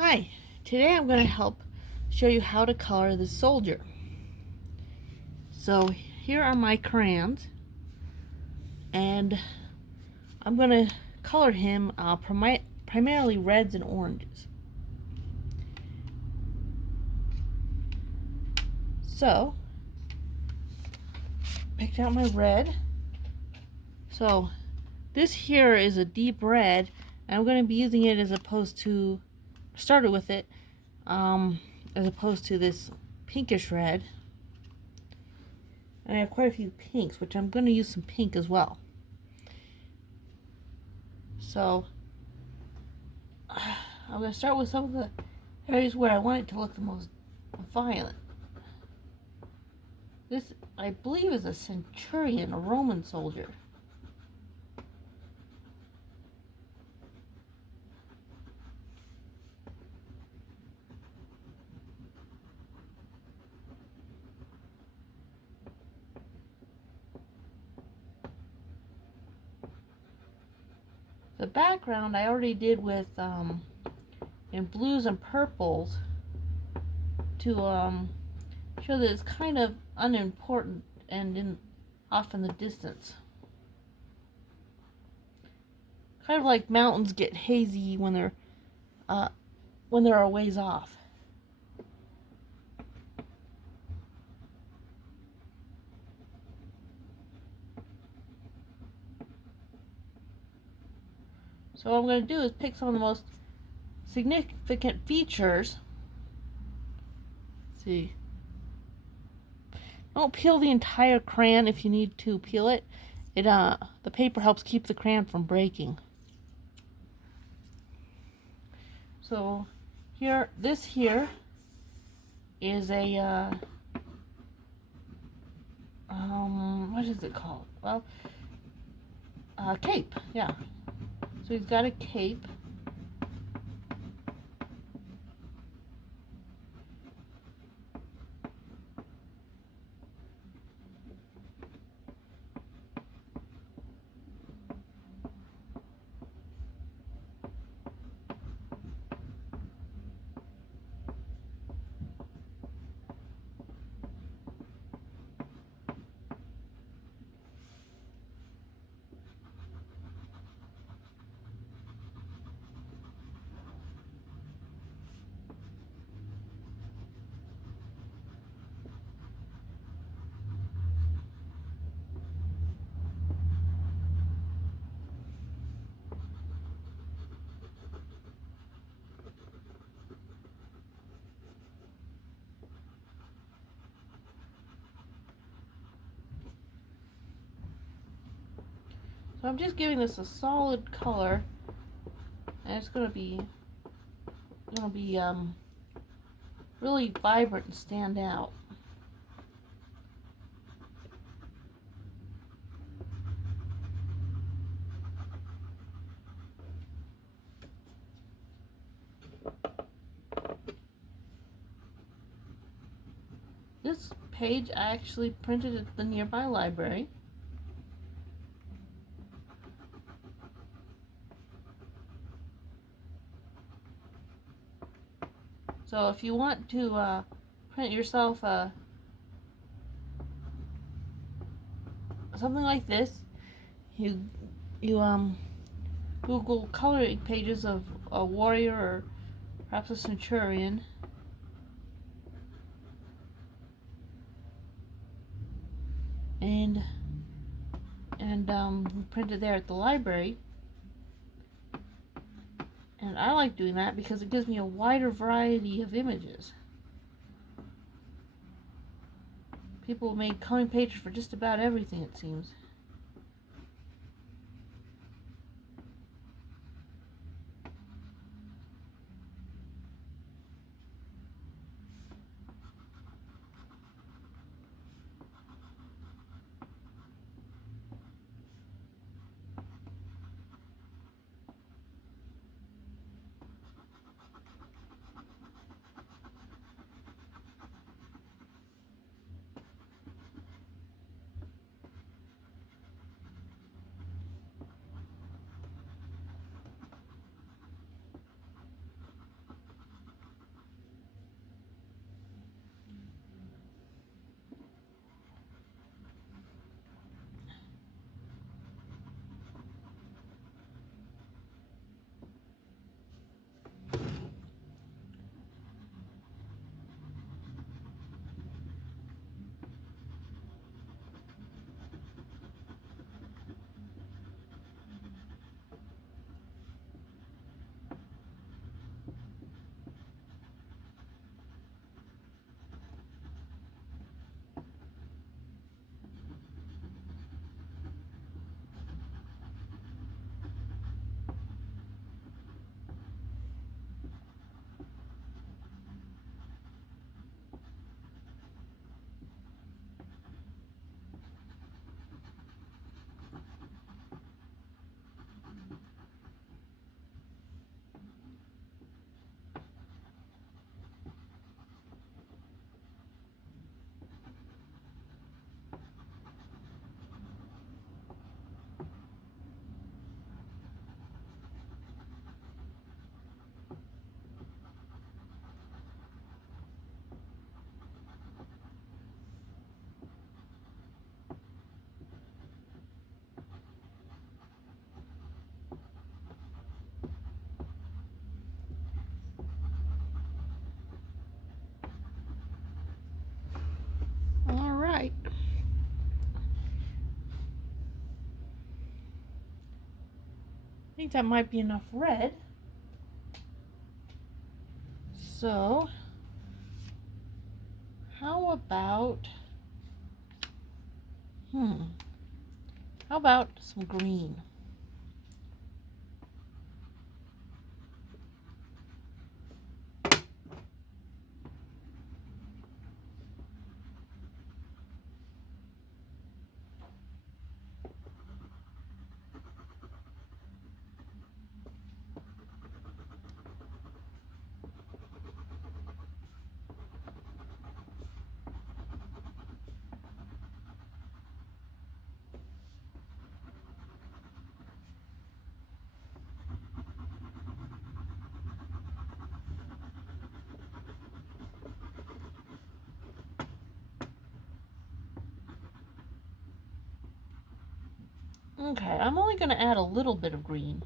Hi, today I'm going to help show you how to color the soldier. So here are my crayons, and I'm going to color him primarily reds and oranges. So, picked out my red. So this here is a deep red, and I'm going to be using it as opposed to, started with it, as opposed to this pinkish red. And I have quite a few pinks, which I'm going to use some pink as well. So I'm going to start with some of the areas where I want it to look the most violent. This, I believe, is a centurion, a Roman soldier. The background I already did with in blues and purples to show that it's kind of unimportant and off in the distance. Kind of like mountains get hazy when they're a ways off. So what I'm going to do is pick some of the most significant features. Let's see. Don't peel the entire crayon if you need to peel it. The paper helps keep the crayon from breaking. So this here is a what is it called? Well, cape. Yeah. So he's got a cape. So I'm just giving this a solid color, and it's gonna be really vibrant and stand out. This page I actually printed at the nearby library. So if you want to print yourself something like this, you Google coloring pages of a warrior or perhaps a centurion, and print it there at the library. And I like doing that because it gives me a wider variety of images. People made coloring pages for just about everything, it seems. think that might be enough red. So, how about, how about some green? Okay, I'm only going to add a little bit of green.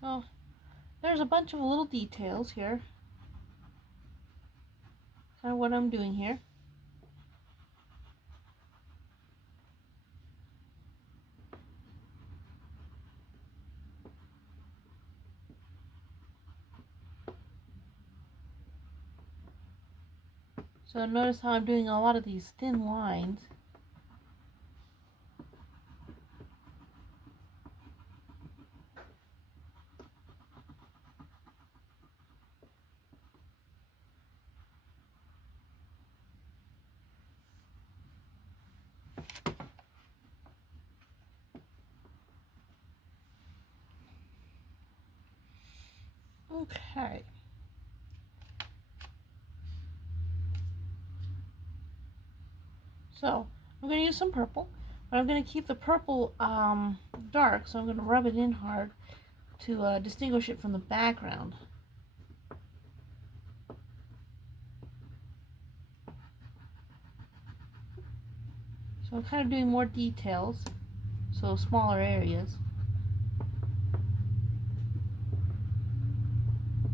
So, there's a bunch of little details here. Kind of what I'm doing here. So notice how I'm doing a lot of these thin lines. Okay. So, I'm going to use some purple, but I'm going to keep the purple dark, so I'm going to rub it in hard to distinguish it from the background. So I'm kind of doing more details, so smaller areas.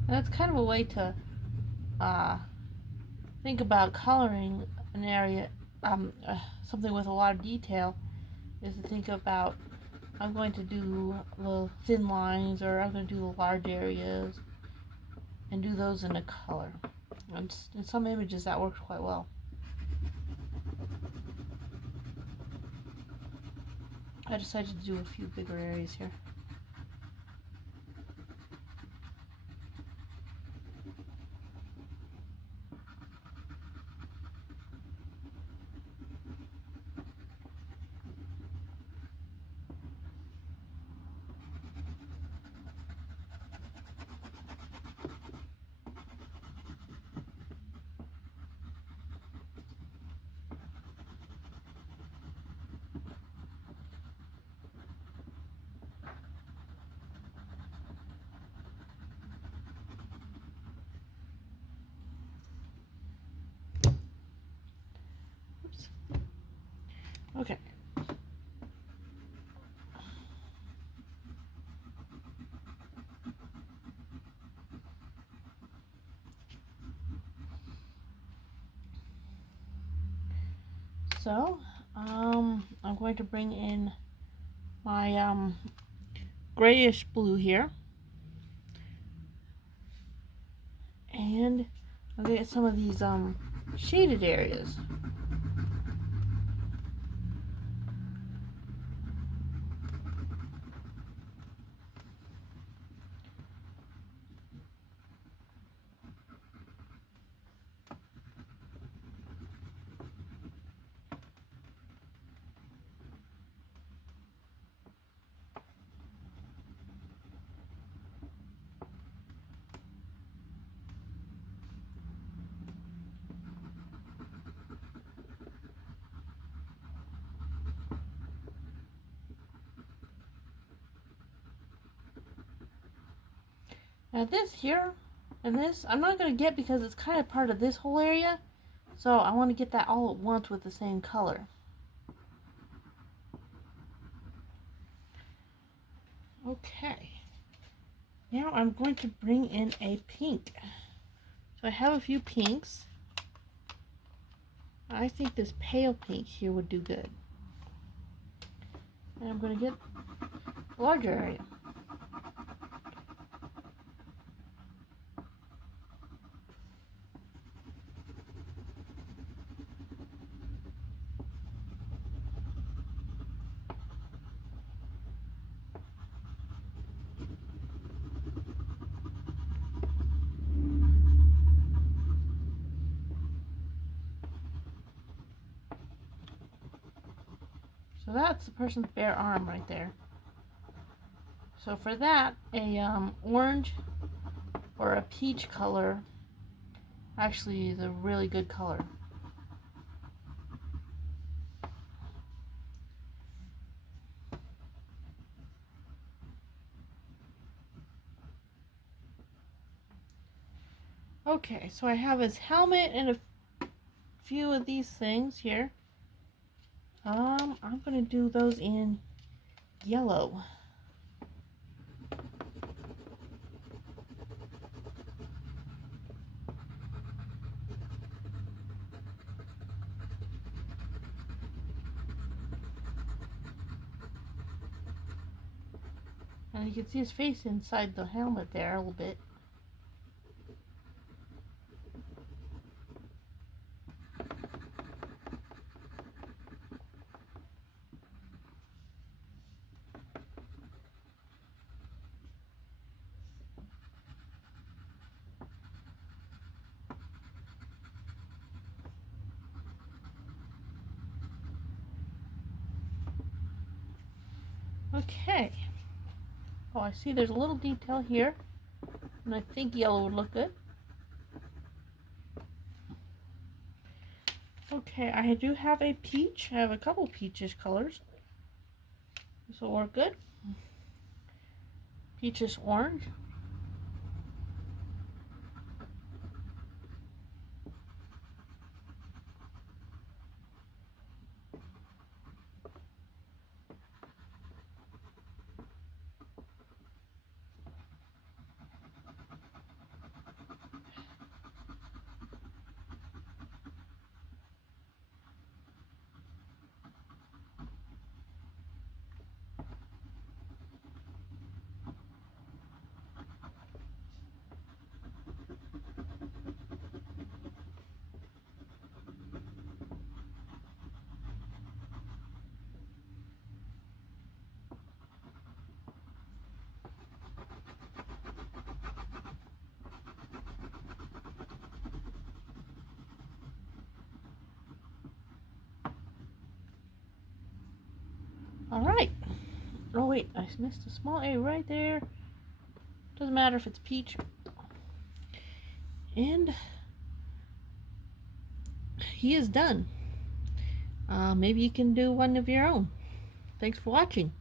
And that's kind of a way to think about coloring an area, something with a lot of detail, is to think about, I'm going to do the thin lines, or I'm going to do the large areas, and do those in a color. And in some images that works quite well. I decided to do a few bigger areas here. Oops. Okay. So, I'm going to bring in my grayish blue here, and I'm going to get some of these shaded areas. Now this here and this, I'm not going to get because it's kind of part of this whole area. So I want to get that all at once with the same color. Okay. Now I'm going to bring in a pink. So I have a few pinks. I think this pale pink here would do good. And I'm going to get a larger area. So that's the person's bare arm right there. So for that, a orange or a peach color actually is a really good color. Okay, so I have his helmet and a few of these things here. I'm gonna do those in yellow. And you can see his face inside the helmet there a little bit. Okay. Oh, I see there's a little detail here. And I think yellow would look good. Okay, I do have a peach. I have a couple peachish colors. This will work good. Peachish orange. Alright. Oh wait, I missed a small A right there. Doesn't matter if it's peach. And he is done. Maybe you can do one of your own. Thanks for watching.